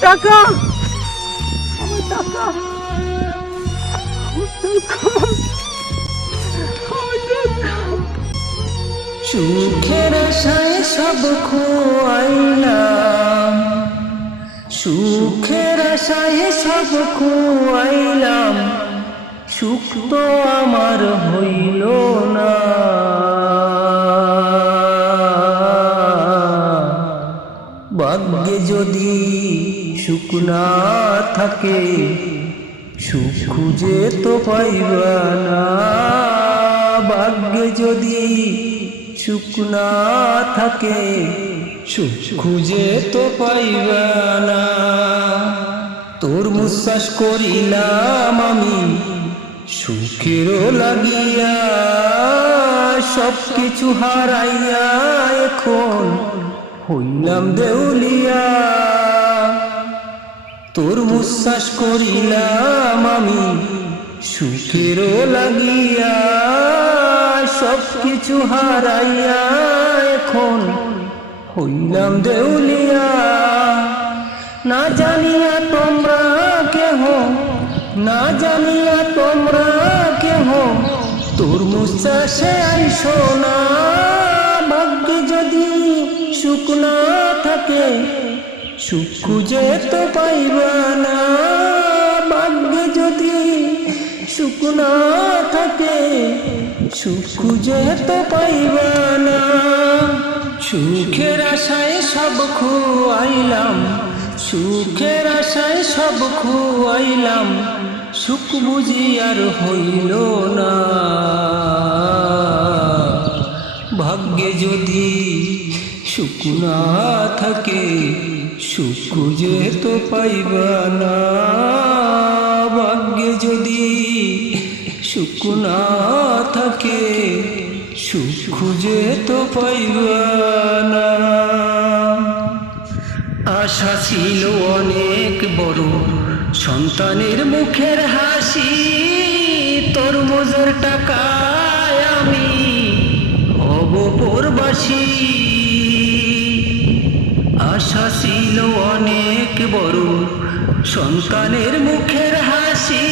টাকা। আমার টাকা। সুখের আশায় সব খোয়াইলাম। সুখের আশায় সব খোয়াইলাম। সুখ তো আমার হইল না। ভাগ্যে যদি সুখ না থাকে সুখ খুঁজে তো পাইবা না ভাগ্যে যদি সুখ না থাকে সুখ খুঁজে তো পাইবা না তোর মুশ্বাস করিলাম আমি, সুখেরও লাগিয়া সব কিছু হারাইয়া এখন হইলাম দেউলিয়া। তোর মুশ্বাস করিলাম আমি, সুখেরও লাগিয়া সব কিছু হারাইয়া এখন হইলাম দেউলিয়া। না জানিয়া তোমরা কেহ, না জানিয়া তোমরা কেহ, তোর মুশ্বাসে আইসো না। ভাগ্যে যদি সুখ থাকে, সুখ খুঁজে তো পাইবা না। ভাগ্যে যদি সুখ থাকে, সুখ খুঁজে তো পাইবা না। সুখের আশায় সব খুয়াইলাম, সুখের আশায় সব খুয়াইলাম, সুখ বুঝি আর হইল না। ভাগ্যে যদি সুখ না থাকে, সুখ খুঁজে তো পাইবা না। ভাগ্যে যদি সুখ না থাকে, সুখ খুঁজে তো পাইবা না। আশা ছিল অনেক বড়, সন্তানের মুখের হাসি, তরমুজের আমি হব পরবাসী আশা ছিল অনেক বড়। সন্তানের মুখের হাসি,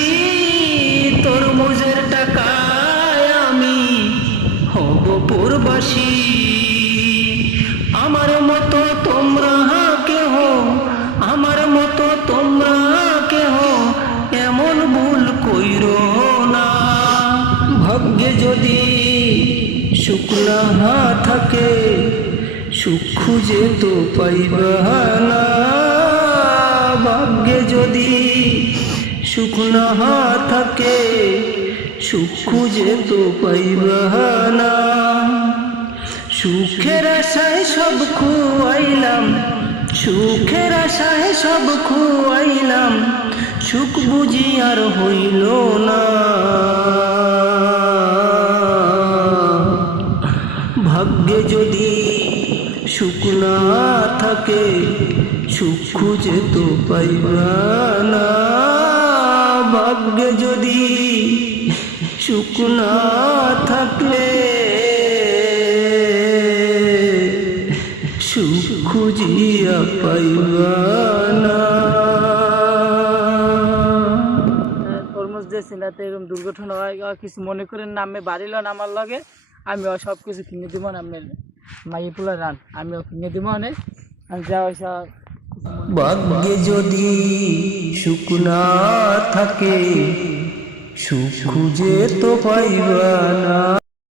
তরমুজের টাকায় আমি হব পরবাসী। আমার মতো তোমরা কেহ, আমার মতো তোমরা কেহ, এমন ভুল কইর না। ভাগ্যে যদি শুক্লা না থাকে, সুখ খুঁজে তো পাইবা না। ভাগ্যে যদি সুখ না থাকে, সুখ খুঁজে তো পাইবা না। সুখের আশায় সব খুয়াইলাম, সুখের আশায় সব খুয়াইলাম, সুখ বুঝি আর হইল না। যদি সুখ না থাকে সুখ খুঁজে তো পাইবা না ভাগ্যে যদি সুখ না থাকলে সুখ খুঁজিয়া পাইবা না তরমুজ যে সিনাতে এরকম দুর্ঘটনা হয় কিছু মনে করেন না, আমি বাড়িল না আমার লগে। আমি সব কিছু কিনে দিব না আমি মাই পোলা রান, আমিও কিনে দিব না। আমি যা পয়সা ভাগ্যে যদি সুখ না থাকে, সুখ খুঁজে তো পাইবা না।